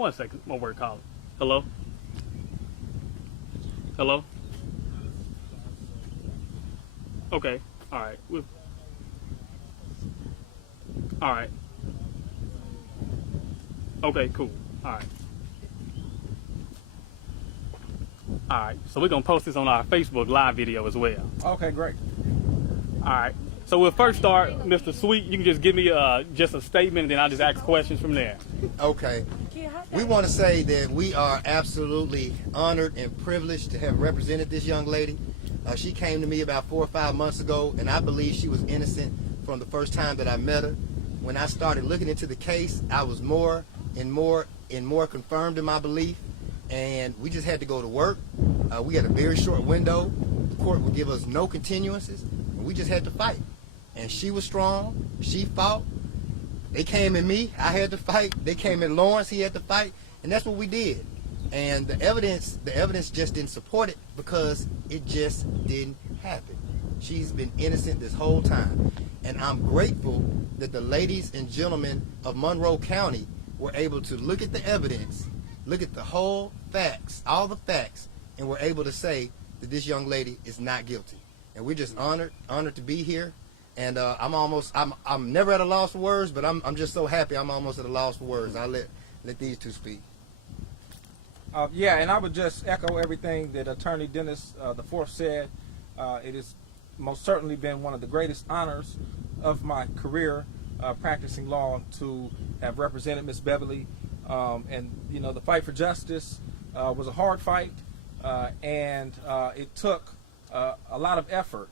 One second, my work calling. Hello? Hello? Okay, all right. All right. Okay, cool. All right. All right, so we're going to post this on our Facebook live video as well. Okay, great. All right. So we'll first start, Mr. Sweet. You can just give me just a statement, and then I'll just ask questions from there. Okay. We want to say that we are absolutely honored and privileged to have represented this young lady. She came to me about 4 or 5 months ago, and I believe she was innocent from the first time that I met her. When I started looking into the case, I was more and more confirmed in my belief, and we just had to go to work. We had a very short window. The court would give us no continuances, and we just had to fight. And she was strong. She fought. They came at me. I had to fight. They came at Lawrence. He had to fight. And that's what we did. And the evidence just didn't support it because it just didn't happen. She's been innocent this whole time. And I'm grateful that the ladies and gentlemen of Monroe County were able to look at the evidence, look at the whole facts, all the facts, and were able to say that this young lady is not guilty. And we're just honored to be here. And I'm never at a loss for words, but I'm just so happy I'm almost at a loss for words. I'll let these two speak. Yeah, and I would just echo everything that Attorney Dennis IV said. It has most certainly been one of the greatest honors of my career practicing law to have represented Miss Bevily. And, you know, the fight for justice was a hard fight, and it took a lot of effort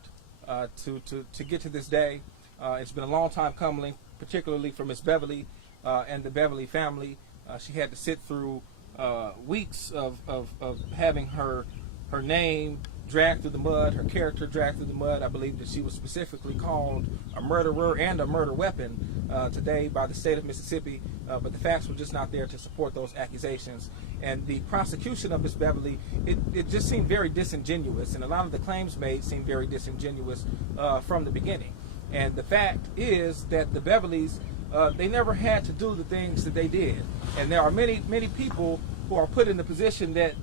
to get to this day. It's been a long time coming, particularly for Miss Bevily and the Bevily family. She had to sit through weeks of having her name dragged through the mud, her character dragged through the mud. I believe that she was specifically called a murderer and a murder weapon today by the state of Mississippi, but the facts were just not there to support those accusations. And the prosecution of Miss Bevily, it just seemed very disingenuous, and a lot of the claims made seemed very disingenuous from the beginning. And the fact is that the Bevelys, they never had to do the things that they did. And there are many people who are put in the position that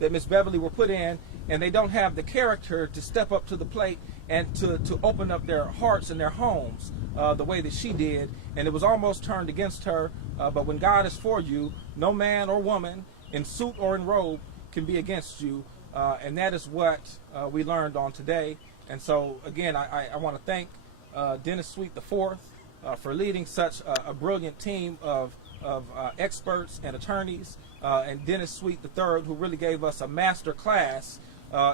Miss Bevily were put in, and they don't have the character to step up to the plate and to open up their hearts and their homes the way that she did. And it was almost turned against her. But when God is for you, no man or woman in suit or in robe can be against you. And that is what we learned on today. And so, again, I want to thank Dennis Sweet IV for leading such a brilliant team of experts and attorneys, and Dennis Sweet III, who really gave us a master class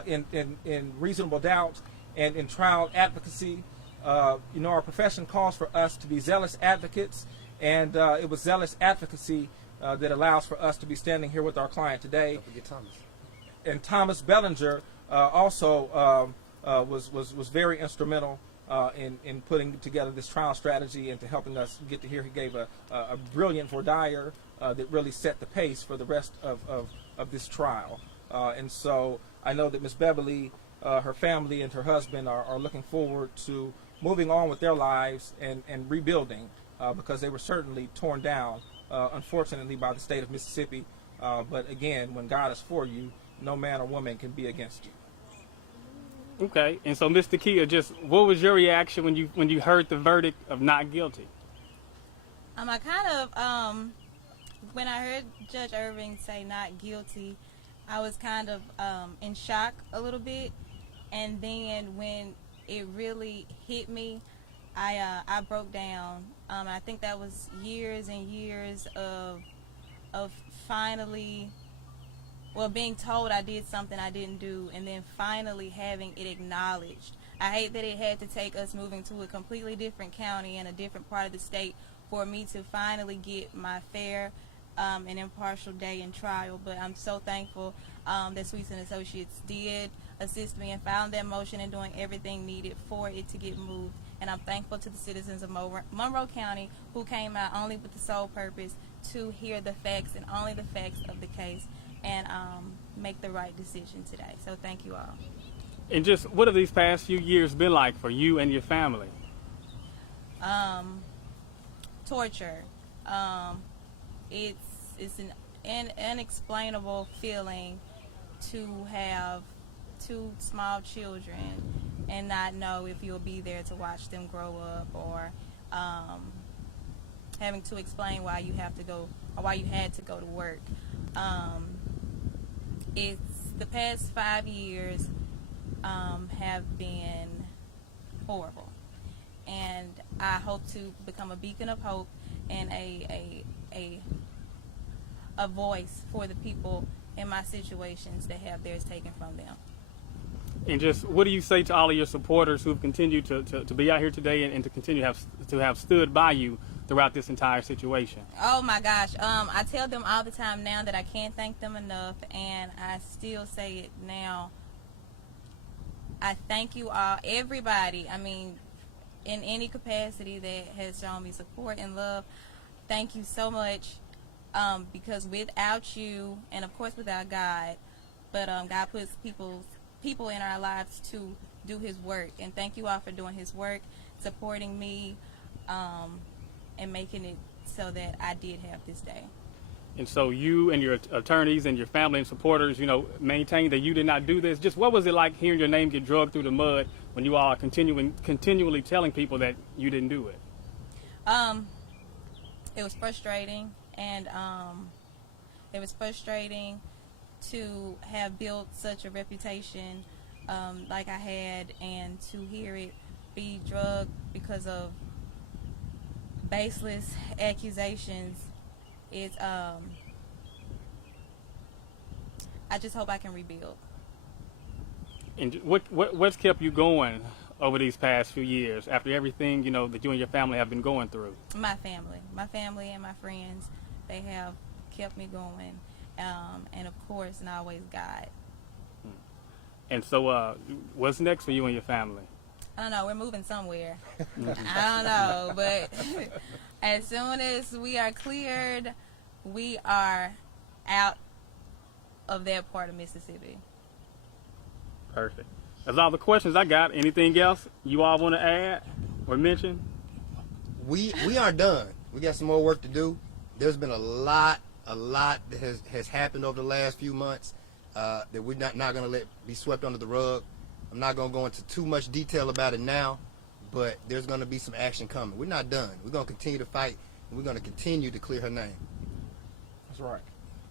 in reasonable doubt and in trial advocacy. You know, our profession calls for us to be zealous advocates, and it was zealous advocacy that allows for us to be standing here with our client today. Don't forget Thomas. And Thomas Bellinger also was very instrumental in putting together this trial strategy and to helping us get to here. He gave a brilliant voir dire that really set the pace for the rest of this trial. And so I know that Miss Bevily, her family and her husband are looking forward to moving on with their lives and rebuilding because they were certainly torn down, unfortunately, by the state of Mississippi. But again, when God is for you, no man or woman can be against you. Okay, and so Mr. Tkia, just what was your reaction when you heard the verdict of not guilty? I kind of, when I heard Judge Irving say not guilty, I was kind of in shock a little bit, and then when it really hit me, I broke down. I think that was years and years of finally, well, being told I did something I didn't do, and then finally having it acknowledged. I hate that it had to take us moving to a completely different county and a different part of the state for me to finally get my fair and impartial day in trial. But I'm so thankful that Sweets and Associates did assist me and found that motion and doing everything needed for it to get moved. And I'm thankful to the citizens of Monroe County who came out only with the sole purpose to hear the facts and only the facts of the case and make the right decision today. So thank you all. And just what have these past few years been like for you and your family? Torture. It's it's an unexplainable feeling to have 2 small children and not know if you'll be there to watch them grow up, or having to explain why you have to go or why you had to go to work. It's the past 5 years have been horrible, and I hope to become a beacon of hope and a voice for the people in my situations that have theirs taken from them. And just what do you say to all of your supporters who've continued to be out here today and to continue to have stood by you throughout this entire situation? Oh my gosh, I tell them all the time now that I can't thank them enough, and I still say it now. I thank you all, everybody. I mean, in any capacity that has shown me support and love, thank you so much, because without you, and of course without God, but God puts people in our lives to do his work, and thank you all for doing his work, supporting me, and making it so that I did have this day. And so you and your attorneys and your family and supporters, maintain that you did not do this. Just what was it like hearing your name get dragged through the mud when you all are continually telling people that you didn't do it? It was frustrating, and it was frustrating to have built such a reputation like I had, and to hear it be drugged because of baseless accusations. It's I just hope I can rebuild. And what's kept you going over these past few years after everything that you and your family have been going through? My family and my friends, they have kept me going, and of course, and always God. And so, what's next for you and your family? I don't know. We're moving somewhere. I don't know, but as soon as we are cleared, we are out of that part of Mississippi. Perfect. That's all the questions I got. Anything else you all want to add or mention? We aren't done. We got some more work to do. There's been a lot that has happened over the last few months that we're not going to let be swept under the rug. I'm not going to go into too much detail about it now, but there's going to be some action coming. We're not done. We're going to continue to fight, and we're going to continue to clear her name. That's right.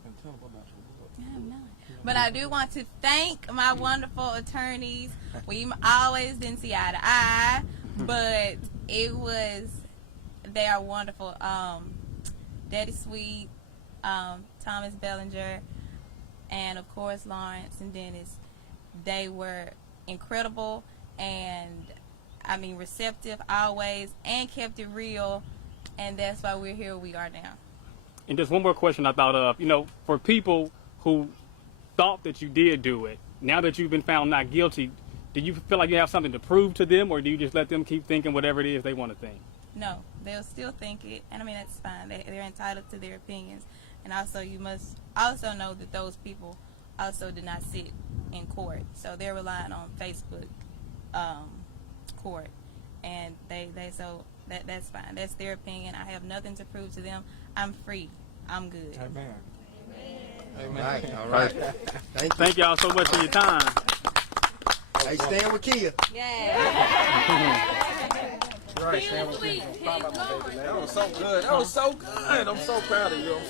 And tell them about your book. I'm not. But I do want to thank my wonderful attorneys. We always didn't see eye to eye, but they are wonderful. Daddy Sweet, Thomas Bellinger, and of course Lawrence and Dennis. They were incredible, and receptive always, and kept it real, and that's why we're here where we are now. And just one more question I thought of, for people who thought that you did do it, now that you've been found not guilty, do you feel like you have something to prove to them, or do you just let them keep thinking whatever it is they want to think? No, they'll still think it, and that's fine. They're entitled to their opinions, and also you must also know that those people also did not sit in court, so they're relying on Facebook court, and so that's fine. That's their opinion. I have nothing to prove to them. I'm free. I'm good. Amen. Amen. All right. Thank you. Thank y'all so much for your time. Hey, stand with Tkia. Yeah. Right, Sam. That was so good. I'm so proud of you.